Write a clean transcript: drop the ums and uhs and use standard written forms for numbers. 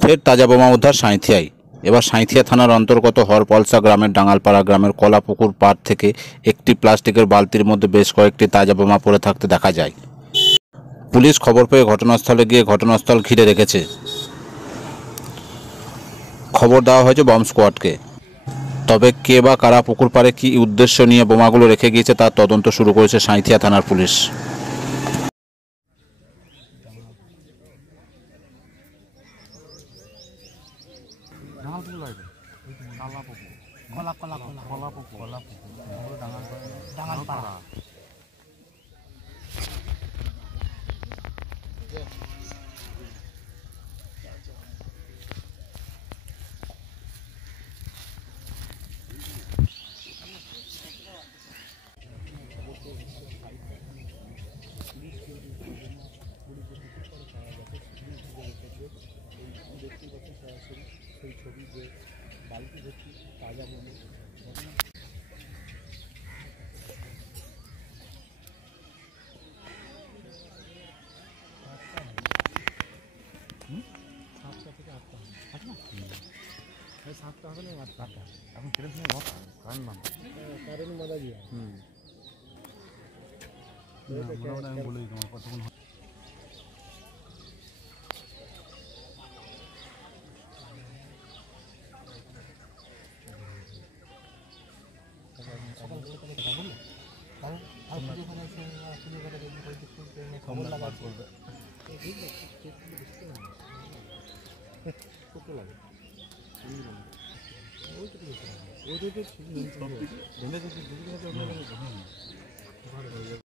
ফের তাজা বোমা উদ্ধার সাঁইথিয়ায়। এবার সাঁইথিয়া থানার অন্তর্গত হরপলসা গ্রামের ডাঙ্গালপাড়া গ্রামের কলাপুকুর পাড় থেকে একটি প্লাস্টিকের বালতির মধ্যে বেশ কয়েকটি তাজা বোমা পড়ে থাকতে দেখা যায়। পুলিশ খবর পেয়ে ঘটনাস্থলে গিয়ে ঘটনাস্থল ঘিরে রেখেছে। খবর দেওয়া হয়েছে বম্ব স্কোয়াডকে। তবে কে বা কারা পুকুর পাড়ে কী উদ্দেশ্য নিয়ে বোমাগুলো রেখে গিয়েছে তার তদন্ত শুরু করেছে সাঁইথিয়া থানার পুলিশ।